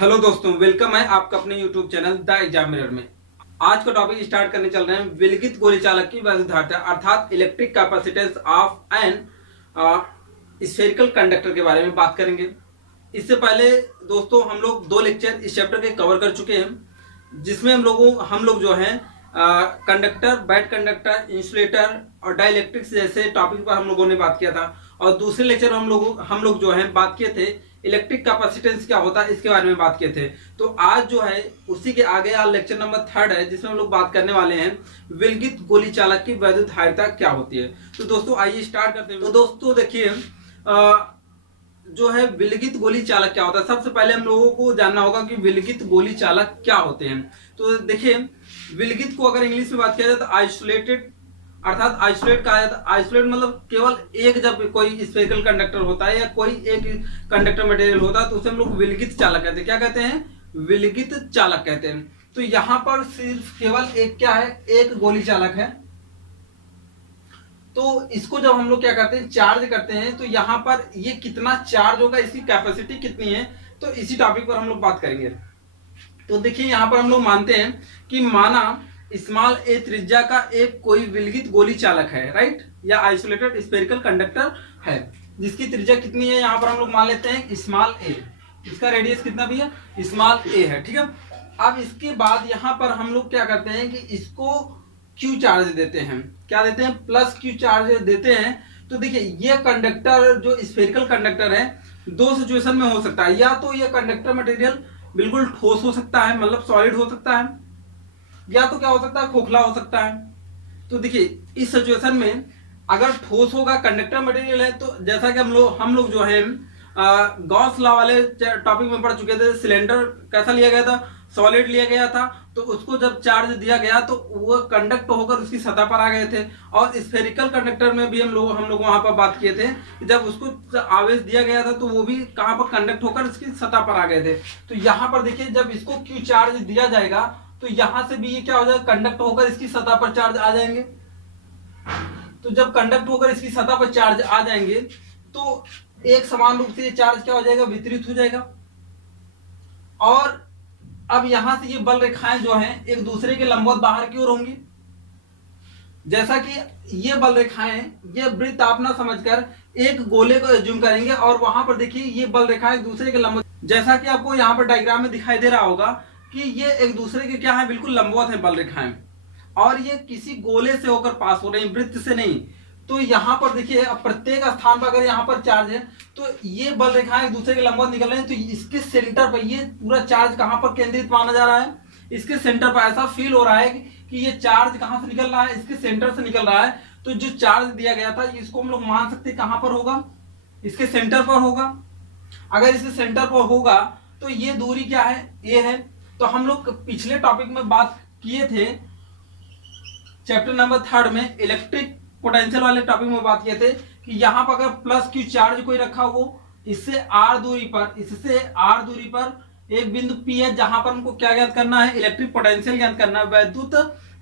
Hello दोस्तों, welcome है आपका अपने YouTube channel the exam mirror में। आज का टॉपिक स्टार्ट करने चल रहे हैं विलगित गोली चालक की वैद्युत धारिता अर्थात electric capacitance of an spherical conductor के बारे में बात करेंगे। इससे पहले दोस्तों हम लोग 2 लेक्चर इस चैप्टर के कवर कर चुके हैं, जिसमें हम लोग जो है कंडक्टर, बैड कंडक्टर, इंसुलेटर और डाइलेक्ट्रिक्स जैसे टॉपिक पर हम लोगों ने बात किया था। और दूसरे लेक्चर में हम लोग जो है बात किए थे इलेक्ट्रिक कैपेसिटेंस क्या होता है, इसके बारे में बात किए थे। तो आज जो है उसी के आगे आज लेक्चर नंबर 3 है, जिसमें हम लोग बात करने वाले हैं विलगित गोली चालक की वैद्युत धारिता क्या होती है। तो दोस्तों आइए स्टार्ट करते हैं। तो दोस्तों देखिए जो है विलगित गोली चालक क्या होता है। सबसे पहले हम लोगों को जानना होगा कि विलगित गोली चालक क्या होते हैं। तो देखिए विलगित को अगर इंग्लिश में बात किया जाए तो आइसोलेटेड अर्थात आइसोलेट कहा जाता है। आइसोलेट मतलब केवल एक, जब कोई स्फेरिकल कंडक्टर होता है या कोई एक कंडक्टर मटेरियल होता है तो उसे हम लोग विलगित चालक कहते हैं। क्या कहते हैं? विलगित चालक कहते हैं। तो यहाँ पर सिर्फ केवल एक क्या है, एक गोली चालक है। तो इसको जब हम लोग क्या करते हैं, चार्ज करते हैं, तो यहाँ पर ये कितना चार्ज होगा, इसकी कैपेसिटी कितनी है, तो इसी टॉपिक पर हम लोग बात करेंगे। तो देखिए यहाँ पर हम लोग मानते हैं कि माना स्मॉल ए त्रिज्या का एक कोई विलगित गोली चालक है, राइट, या आइसोलेटेड स्फेरिकल कंडक्टर है, जिसकी त्रिज्या कितनी है, यहाँ पर हम लोग मान लेते हैं स्मॉल ए। इसका रेडियस कितना भी है, स्मॉल ए है, ठीक है। अब इसके बाद यहाँ पर हम लोग क्या करते हैं कि इसको क्यू चार्ज देते हैं। क्या देते हैं? प्लस क्यू चार्ज देते हैं। तो देखिए ये कंडक्टर जो स्फेरिकल कंडक्टर है, 2 सिचुएशन में हो सकता है। या तो ये कंडक्टर मटेरियल बिल्कुल ठोस हो सकता है, मतलब सॉलिड हो सकता है, या तो क्या हो सकता है, खोखला हो सकता है। तो देखिए इस सिचुएशन में अगर ठोस होगा, कंडक्टर मटेरियल है, तो जैसा कि हम लोग जो है गॉस लॉ वाले टॉपिक में पढ़ चुके थे, सिलेंडर कैसा लिया गया था, सॉलिड लिया गया था। तो उसको जब चार्ज दिया गया तो वो कंडक्ट होकर उसकी सतह पर आ गए थे। और स्फेरिकल कंडक्टर में भी हम लोग वहां पर बात किए थे, जब उसको आवेश दिया गया था तो वो भी कहां पर कंडक्ट होकर उसकी सतह पर आ गए थे। तो यहाँ पर देखिए जब इसको क्यू चार्ज दिया जाएगा तो यहां से भी ये क्या हो जाएगा, कंडक्ट होकर इसकी सतह पर चार्ज आ जाएंगे। तो जब कंडक्ट होकर इसकी सतह पर चार्ज आ जाएंगे तो एक समान रूप से ये चार्ज क्या हो जाएगा, वितरित हो जाएगा। और अब यहां से ये बल रेखाएं जो हैं एक दूसरे के लंबवत बाहर की ओर होंगी। जैसा कि ये बल रेखाएं, ये वृत्त आप ना समझकर एक गोले को एज्यूम करेंगे और वहां पर देखिए ये बल रेखाएं एक दूसरे के लंबवत, जैसा कि आपको यहाँ पर डायग्राम में दिखाई दे रहा होगा कि ये एक दूसरे के क्या है, बिल्कुल लंबवत है बल रेखाएं, और ये किसी गोले से होकर पास हो रही है, वृत्त से नहीं। तो यहाँ पर देखिए अब प्रत्येक स्थान पर अगर यहाँ पर चार्ज है तो ये बल रेखाएं एक दूसरे के लंबवत निकल रहे हैं। तो इसके सेंटर पर ये पूरा चार्ज कहाँ पर केंद्रित माना जा रहा है, इसके सेंटर पर। ऐसा फील हो रहा है कि ये चार्ज कहाँ से निकल रहा है, इसके सेंटर से निकल रहा है। तो जो चार्ज दिया गया था इसको हम लोग मान सकते हैं कहाँ पर होगा, इसके सेंटर पर होगा। अगर इसके सेंटर पर होगा तो ये दूरी क्या है, ए है। तो हम लोग पिछले टॉपिक में बात किए थे, चैप्टर नंबर 3 में इलेक्ट्रिक पोटेंशियल वाले टॉपिक में बात किए थे कि यहाँ पर अगर प्लस क्यू चार्ज कोई रखा हो, इससे आर दूरी पर एक बिंदु पी है, जहां पर हमको क्या ज्ञात करना है, इलेक्ट्रिक पोटेंशियल ज्ञात करना है, वैद्युत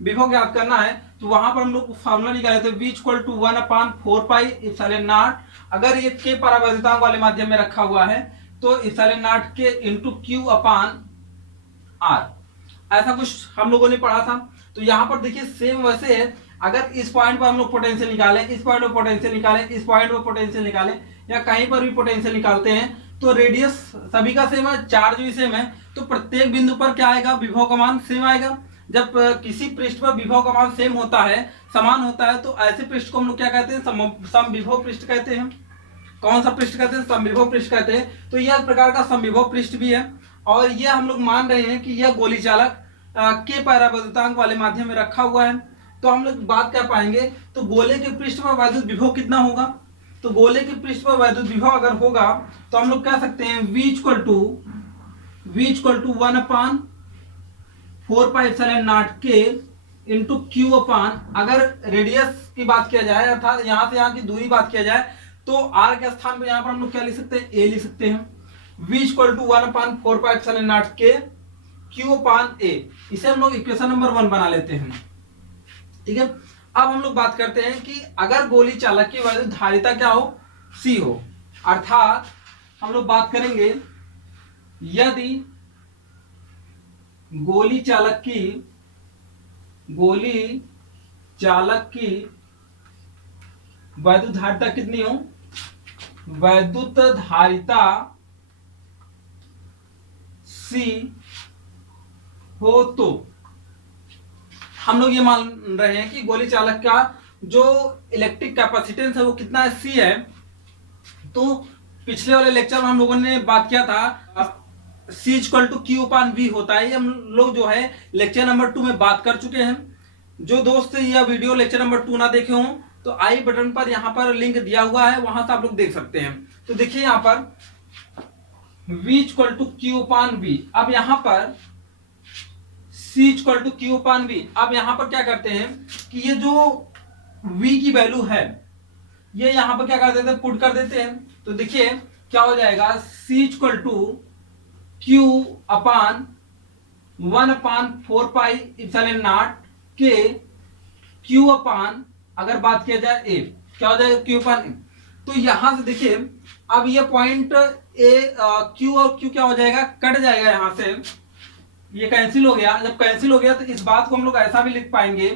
विभव ज्ञात करना है। तो वहां पर हम लोग फॉर्मूला निकाले थे V = 1/4πε0। अगर ये के परावैद्युतांक वाले माध्यम में रखा हुआ है तो ε0 के इंटू Q/R, ऐसा कुछ हम लोगों ने पढ़ा था। तो यहाँ पर देखिए सेम वैसे है। अगर इस पॉइंट पर हम लोग पोटेंशियल निकालें, इस पॉइंट पर पोटेंशियल निकालें, इस पॉइंट पर पोटेंशियल निकालें, या कहीं पर भी पोटेंशियल निकालते हैं तो रेडियस सभी का सेम है, चार्ज भी सेम है। तो प्रत्येक बिंदु पर क्या आएगा, विभव का मान सेम आएगा। जब किसी पृष्ठ पर विभव का मान सेम होता है, समान होता है, तो ऐसे पृष्ठ को हम लोग क्या कहते हैं, समविभव पृष्ठ कहते हैं। कौन सा पृष्ठ कहते हैं? समविभव पृष्ठ कहते हैं। तो यह प्रकार का समविभव पृष्ठ भी है। और यह हम लोग मान रहे हैं कि यह गोली चालक के परावैद्युतांक वाले माध्यम में रखा हुआ है। तो हम लोग बात कर पाएंगे, तो गोले के पृष्ठ पर वैद्युत विभव कितना होगा। तो गोले के पृष्ठ पर वैद्युत विभव अगर होगा तो हम लोग कह सकते हैं V = 1/4πε0 के इंटू Q/, अगर रेडियस की बात किया जाए अर्थात यहाँ से यहाँ की दूरी बात किया जाए तो R के स्थान पर यहाँ पर हम लोग क्या लिख सकते हैं, A लिख सकते हैं। V = 1/4πε0 के Q/A, इसे हम लोग इक्वेशन नंबर 1 बना लेते हैं, ठीक है। अब हम लोग बात करते हैं कि अगर गोली चालक की वैद्युत धारिता क्या हो, C हो, अर्थात हम लोग बात करेंगे यदि गोली चालक की वैद्युत धारिता कितनी हो, वैद्युत धारिता C हो, तो हम लोग ये मान रहे हैं कि गोली चालक का जो इलेक्ट्रिक कैपेसिटेंस है वो कितना है, C है। तो पिछले वाले लेक्चर में हम लोगों ने बात किया था C equal to Q upon V होता है। हम लोग जो है लेक्चर नंबर 2 में बात कर चुके हैं। जो दोस्त यह वीडियो लेक्चर नंबर 2 ना देखे हों तो आई बटन पर यहाँ पर लिंक दिया हुआ है, वहां से आप लोग देख सकते हैं। तो देखिए यहाँ पर V equal to Q upon V। अब यहाँ पर C equal to Q upon V। अब यहाँ पर क्या करते हैं कि ये जो V की वैल्यू है ये यहाँ पर क्या कर देते हैं, पुट कर देते हैं। तो देखिए क्या हो जाएगा, C इक्वल टू क्यू अपान 1/4πε0 के क्यू अपान, अगर बात किया जाए ए, क्या हो जाएगा क्यू अपान ए। तो यहां से देखिए अब ये पॉइंट ए, क्यू और क्यू क्या हो जाएगा, कट जाएगा, यहां से ये कैंसिल हो गया। जब कैंसिल हो गया तो इस बात को हम लोग ऐसा भी लिख पाएंगे,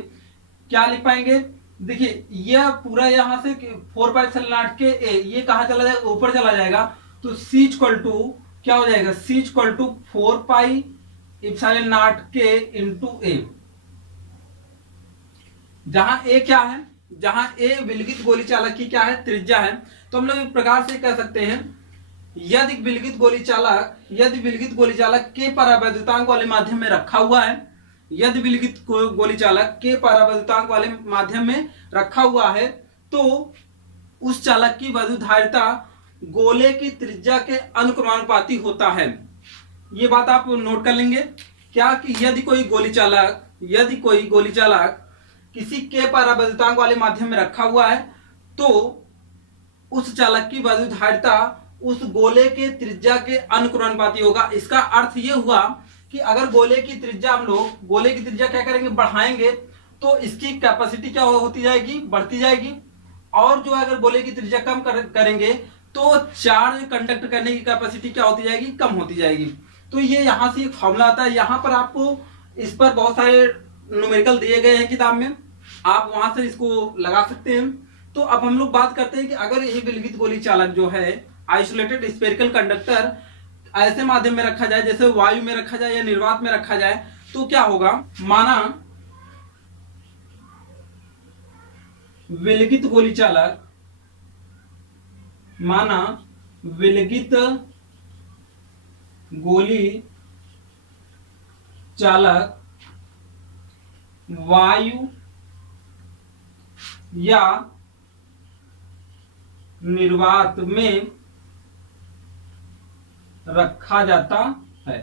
क्या लिख पाएंगे, देखिए यह पूरा यहां से 4πε0 के ए, ये कहां चला जाएगा, ऊपर चला जाएगा। तो C इक्वल टू क्या हो जाएगा, C इक्वल टू 4πε0 के इंटू ए, जहां ए क्या है, जहां ए विलगित गोली चालक की क्या है, त्रिज्या है। तो हम लोग एक प्रकार से कह सकते हैं यदि विलगित गोली चालक के परावैद्युतांक वाले माध्यम में रखा हुआ है, यदि विलगित गोली चालक के परावैद्युतांक वाले माध्यम में रखा हुआ है, तो उस चालक की वैद्युत धारिता गोले की त्रिज्या के अनुक्रमानुपाती होता है। ये बात आप नोट कर लेंगे क्या, कि यदि कोई गोली चालक किसी के परावैद्युतांक वाले माध्यम में रखा हुआ है तो उस चालक की वैद्युत धारिता उस गोले के त्रिज्या के अनुक्रमानुपाती होगा। इसका अर्थ ये हुआ कि अगर गोले की त्रिज्या क्या करेंगे, बढ़ाएंगे, तो इसकी कैपेसिटी क्या होती जाएगी, बढ़ती जाएगी। और जो अगर गोले की त्रिज्या कम करेंगे तो चार्ज कंडक्ट करने की कैपेसिटी क्या होती जाएगी, कम होती जाएगी। तो ये यहां से एक फॉर्मूला आता है। यहां पर आपको इस पर बहुत सारे न्यूमेरिकल दिए गए हैं किताब में, आप वहां से इसको लगा सकते हैं। तो अब हम लोग बात करते हैं कि अगर यही विलगित गोली चालक जो है आइसोलेटेड स्फेरिकल कंडक्टर ऐसे माध्यम में रखा जाए, जैसे वायु में रखा जाए या निर्वात में रखा जाए, तो क्या होगा, माना विलगित गोली चालक वायु या निर्वात में रखा जाता है।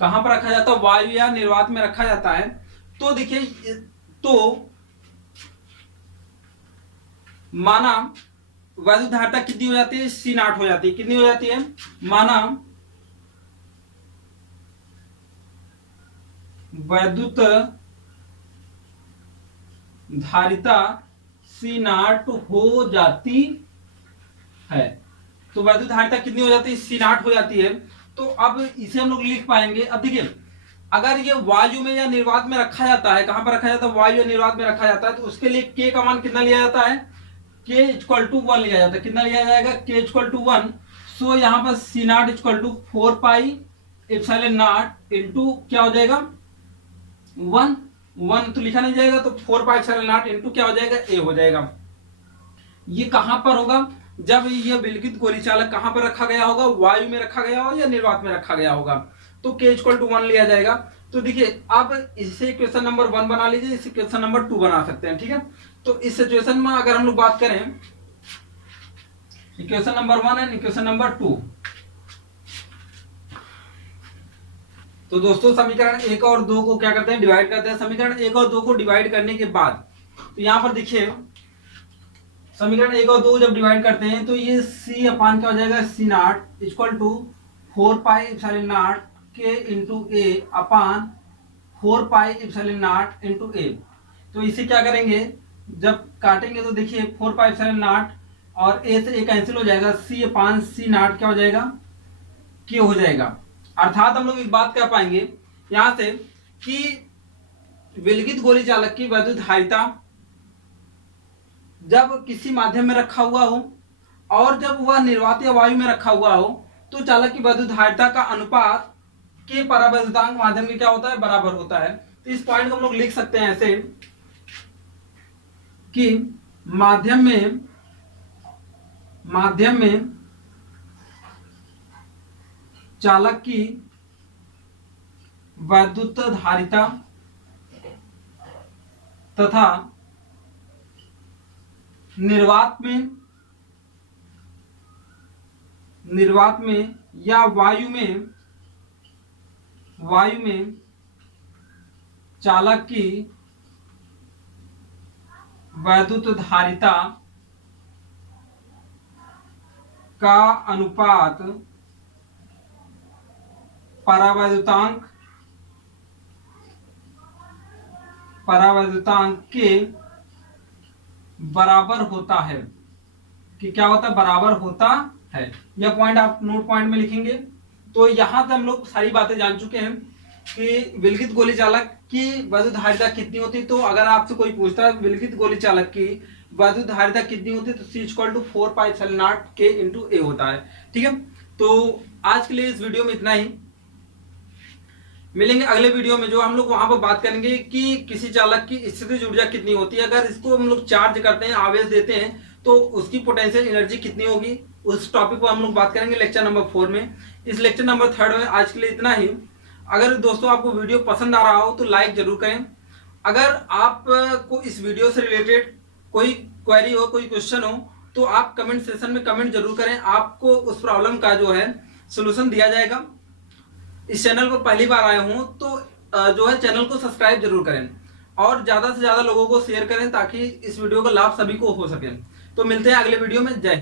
कहां पर रखा जाता है, वायु या निर्वात में रखा जाता है। तो देखिए, तो माना वैद्युत धारिता कितनी हो जाती है, C0 हो जाती है। कितनी हो जाती है, माना वैद्युत धारिता C0 हो जाती है। तो वैद्युत धारिता कितनी हो जाती है, C0 हो जाती है। तो अब इसे हम लोग लिख पाएंगे। अब देखिए, अगर ये वायु में या निर्वात में रखा जाता है, कहां पर रखा जाता है, वायु या निर्वात में रखा जाता है, तो उसके लिए K का मान कितना लिया जाता है, K इक्वल टू 1 लिया जाता है। कितना लिया जाएगा, K इक्वल टू 1। सो यहाँ पर C0 इक्वल टू 4πε0 इंटू क्या हो जाएगा, 1 तो लिखा नहीं जाएगा, तो 4πε0 इंटू क्या हो जाएगा, A हो जाएगा। ये कहां पर होगा, जब ये विलगित गोली चालक कहां पर रखा गया होगा, वायु में रखा गया होगा या निर्वात में रखा गया होगा। तो K इक्वल टू 1 लिया जाएगा। तो देखिए, अब इसे इक्वेशन नंबर 1 बना लीजिए, इसे इक्वेशन नंबर 2 बना सकते हैं, ठीक है। तो इस सिचुएशन में अगर हम लोग बात करें, equation number 1 and equation number 2, तो दोस्तों समीकरण 1 और 2 को क्या करते हैं, डिवाइड करते हैं। समीकरण 1 और 2 को डिवाइड करने के बाद, तो यहां पर देखिए समीकरण 1 और 2 जब डिवाइड करते हैं तो ये C अपान क्या हो जाएगा, C0 equal to 4πε0 K into A upon 4πε0 into A. तो इसे क्या करेंगे, जब काटेंगे तो देखिए 4πε0 और ए से ए कैंसिल हो जाएगा, C अपान C0 क्या हो जाएगा, K हो जाएगा। अर्थात हम लोग एक बात कह पाएंगे यहां से कि विलगित गोली चालक की वैद्युत धारिता जब किसी माध्यम में रखा हुआ हो और जब वह निर्वात या वायु में रखा हुआ हो तो चालक की वैद्युत धारिता का अनुपात के परावैद्युतांक माध्यम के क्या होता है, बराबर होता है। तो इस पॉइंट को हम लोग लिख सकते हैं ऐसे कि माध्यम में चालक की वैद्युत धारिता तथा निर्वात में या वायु में चालक की वैद्युत धारिता का अनुपात परावैद्युतांक के बराबर होता है। कि क्या होता है, बराबर होता है। यह पॉइंट आप नोट पॉइंट में लिखेंगे। तो यहां से हम लोग सारी बातें जान चुके हैं कि विलगित गोली चालक की वैद्युत धारिता कितनी होती है। तो अगर आपसे कोई पूछता है विलगित गोली चालक की वैद्युत धारिता कितनी होती है तो C=4πε0K/A होता है। ठीक है, तो आज के लिए इस वीडियो में इतना ही। मिलेंगे अगले वीडियो में, जो हम लोग वहां पर बात करेंगे कि किसी चालक की स्थितिज ऊर्जा कितनी होती है। अगर इसको हम लोग चार्ज करते हैं, आवेश देते हैं, तो उसकी पोटेंशियल एनर्जी कितनी होगी, उस टॉपिक पर हम लोग बात करेंगे लेक्चर नंबर 4 में। इस लेक्चर नंबर 3 में आज के लिए इतना ही। अगर दोस्तों आपको वीडियो पसंद आ रहा हो तो लाइक जरूर करें। अगर आपको इस वीडियो से रिलेटेड कोई क्वेरी हो, कोई क्वेश्चन हो, तो आप कमेंट सेक्शन में कमेंट जरूर करें। आपको उस प्रॉब्लम का जो है सोल्यूशन दिया जाएगा। इस चैनल पर पहली बार आए हूं तो जो है चैनल को सब्सक्राइब जरूर करें और ज्यादा से ज्यादा लोगों को शेयर करें ताकि इस वीडियो का लाभ सभी को हो सके। तो मिलते हैं अगले वीडियो में। जय